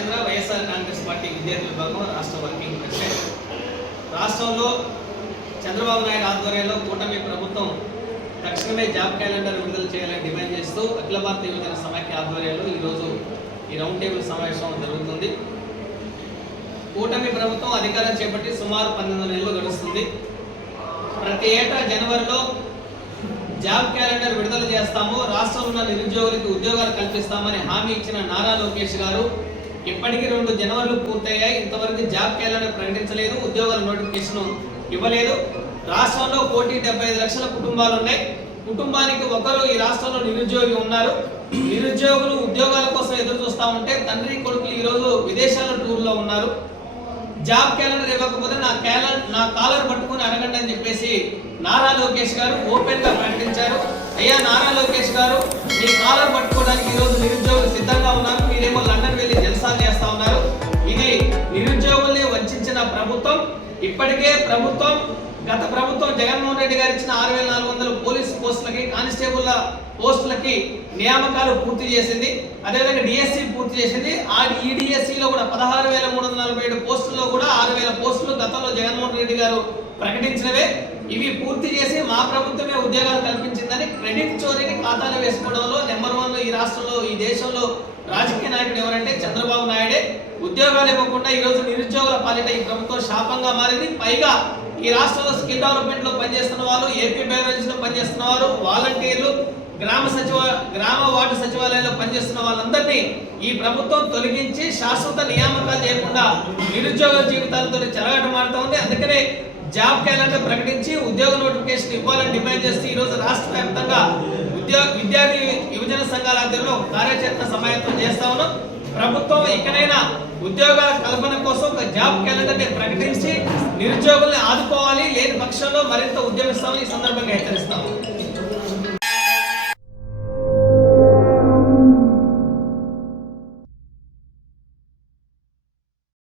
చంద్ర YSR Congress party విద్యార్థుల విభాగం రాష్ట్ర వర్కింగ్ ప్రెసిడెంట్. రాష్ట్రంలో చంద్రబాబు నాయుడు ఆధ్వర్యంలో కూటమి ప్రభుత్వం తక్షణమే జాబ్ క్యాలెండర్ విడుదల చేయాలని డిమాండ్ చేస్తూ అఖిల భారతీయ యువజన సమాఖ్య ఆధ్వర్యంలో ఈరోజు ఈ రౌండ్ టేబుల్ సమావేశం జరుగుతుంది. కూటమి ప్రభుత్వం అధికారం చేపట్టి సుమారు పన్నెండు నెలలు గడుస్తుంది. ప్రతి ఏటా జనవరిలో జాబ్ క్యాలెండర్ విడుదల చేస్తాము. రాష్ట్రంలో ఉన్న నిరుద్యోగులకు ఉద్యోగాలు కల్పిస్తామని హామీ ఇచ్చిన నారా లోకేష్ గారు ఇప్పటికీ రెండు జనవరిలు పూర్తయ్యాయి. ఇంతవరకు జాబ్ క్యాలెండర్ ప్రకటించలేదు. ఉద్యోగాల నోటిఫికేషన్ ఇవ్వలేదు. రాష్ట్రంలో కోటి డెబ్బై ఐదు లక్షల కుటుంబాలు ఉన్నాయి. కుటుంబానికి ఒకరు ఈ రాష్ట్రంలో నిరుద్యోగి ఉన్నారు. నిరుద్యోగులు ఉద్యోగాల కోసం ఎదురు చూస్తా ఉంటే తండ్రి కొడుకులు ఈ రోజు విదేశాల టూర్లో ఉన్నారు. జాబ్ క్యాలెండర్ ఇవ్వకపోతే నా క్యాలెండర్ నా కాలర్ పట్టుకుని అడగండి అని చెప్పేసి నారా లోకేష్ గారు ఓపెన్గా ప్రకటించారు. అయ్యా నారా లోకేష్ గారు మీ కాలర్ పట్టుకోవడానికి ఈ రోజు ఇప్పటికే ప్రభుత్వం గత ప్రభుత్వం జగన్మోహన్ రెడ్డి గారు ఇచ్చిన ఆరు వేల నాలుగు వందల పోలీస్ పోస్టులకి కానిస్టేబుల్ పోస్టులకి నియామకాలు పూర్తి చేసింది. అదేవిధంగా డిఎస్సి పూర్తి చేసింది. ఆ ఈ డిఎస్సిలో కూడా పదహారు వేల మూడు వందల నలభై ఏడు పోస్టుల్లో కూడా ఆరు వేల పోస్టులు గతంలో జగన్మోహన్ రెడ్డి గారు ప్రకటించినవే. ఇవి పూర్తి చేసి మా ప్రభుత్వమే ఉద్యోగాలు కల్పించిందని క్రెడిట్ చోరీని ఖాతాలు వేసుకోవడంలో నెంబర్ వన్ ఈ రాష్ట్రంలో ఈ దేశంలో రాజకీయ నాయకుడు ఎవరంటే చంద్రబాబు నాయుడే. ఉద్యోగాలు ఇవ్వకుండా ఈరోజు నిరుద్యోగుల పాలిట ఈ ప్రభుత్వం శాపంగా మారింది. పైగా ఈ రాష్ట్రంలో స్కిల్ డెవలప్మెంట్లో పనిచేస్తున్న వాళ్ళు ఏపీ బయోలజీలో పనిచేస్తున్న వారు వాలంటీర్లు గ్రామ సచివ గ్రామ వార్డు సచివాలయంలో పనిచేస్తున్న వాళ్ళందరినీ ఈ ప్రభుత్వం తొలగించి శాశ్వత నియామకాలు చేయకుండా నిరుద్యోగ జీవితాలతో చెలగాటమాడుతూ ఉంది. అందుకనే జాబ్ క్యాలెండర్ ప్రకటించి ఉద్యోగ నోటిఫికేషన్ ఇవ్వాలని డిమాండ్ చేస్తూ ఈ రోజు రాష్ట్ర వ్యాప్తంగా ఉద్యోగ విద్యార్థి యువజన సంఘాల ఆధ్వర్యంలో కార్యాచరణ సమాయత్తం చేస్తా ఉన్నాం. ప్రభుత్వం ఇకనైనా ఉద్యోగాల కల్పన కోసం ఒక జాబ్ క్యాలెండర్ని ప్రకటించి నిరుద్యోగుల్ని ఆదుకోవాలి లేని పక్షంలో మరింత ఉద్యమిస్తామని ఈ సందర్భంగా హెచ్చరిస్తాము.